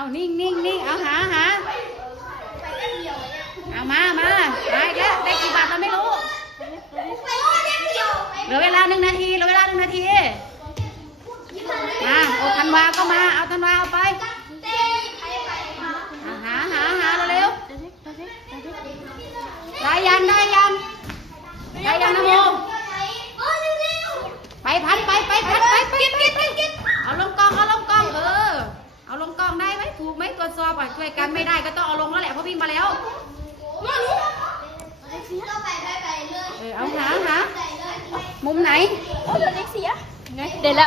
เอานิ่งเอาหาเอามาได้แกได้กี่บาทเราไม่รู้เหลือเวลา1 นาทีมาโอ้ธันวาก็มาเอาธันวาเอาไปหาเร็วได้ยังนะโมไปพันไปเอาลงกล้องเอาลงกล้องได้ไหมถูกไหมตรวจสอบก่อนช่วยกันไม่ได้ก็ต้องเอาลงแล้วแหละเพราะวิ่งมาแล้วเอาหามุมไหน โอ้ยเด็กเสียไงเดี๋ยวละ